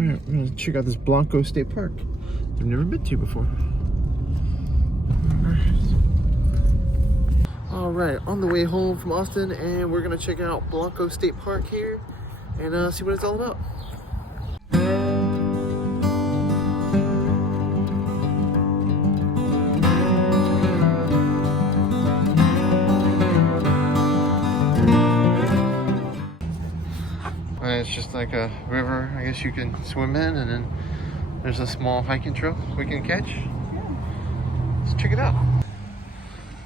Alright, we're gonna check out this Blanco State Park. I've never been to before. Alright, on the way home from Austin, and we're gonna check out Blanco State Park here and see what it's all about. And it's just like a river, I guess you can swim in, and then there's a small hiking trail we can catch. Let's check it out.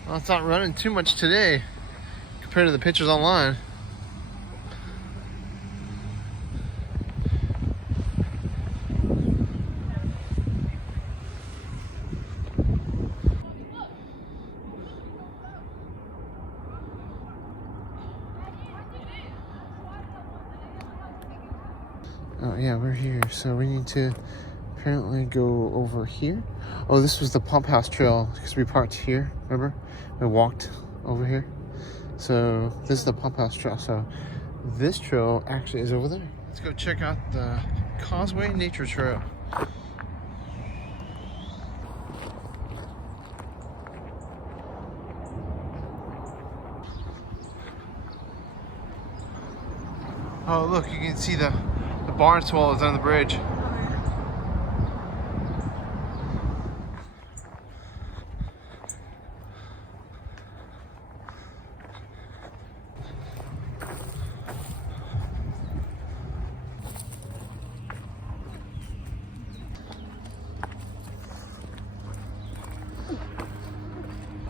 Well, it's not running too much today compared to the pictures online. Oh yeah, we're here. So we need to apparently go over here. Oh, this was the pump house trail because we parked here, remember? We walked over here. So this is the pump house trail. So this trail actually is over there. Let's go check out the Causeway Nature Trail. Oh look, you can see the barn swallows on the bridge.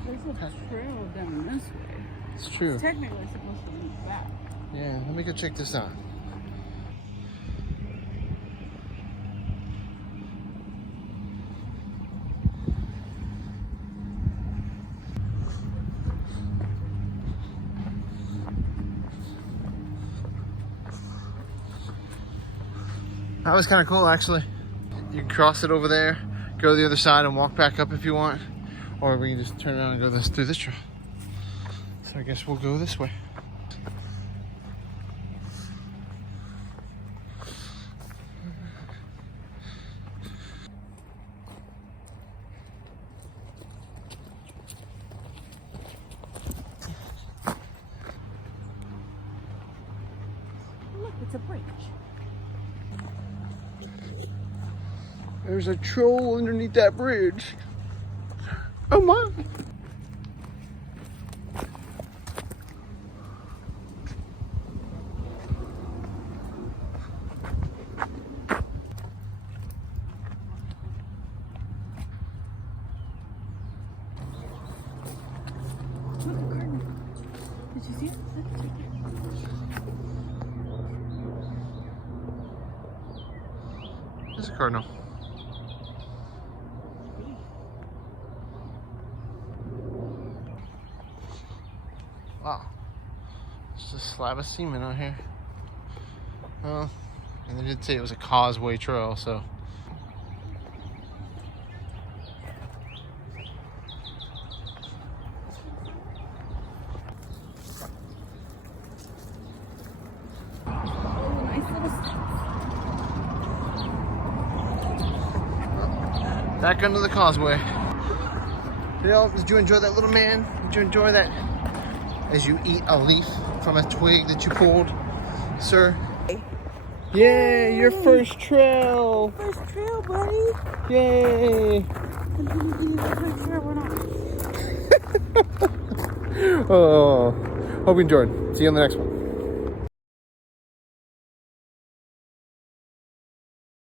There's a trail down this way. It's true. It's technically supposed to lead back. Yeah, let me go check this out. That was kind of cool, actually. You can cross it over there, go to the other side and walk back up if you want. Or we can just turn around and go through this trail. So I guess we'll go this way. Look, it's a bridge. There's a troll underneath that bridge. Oh my! Look, a cardinal. Did you see it? Look, it's right there. There's a cardinal. Wow. It's a slab of cement out here. Well, and they did say it was a causeway trail, so. Oh, nice little steps. Back under the causeway. Did you enjoy that little man? Did you enjoy that? As you eat a leaf from a twig that you pulled, sir. Yay, your first trail. First trail, buddy. Yay. And then you can first trail or not. Oh, hope you enjoyed. See you on the next one.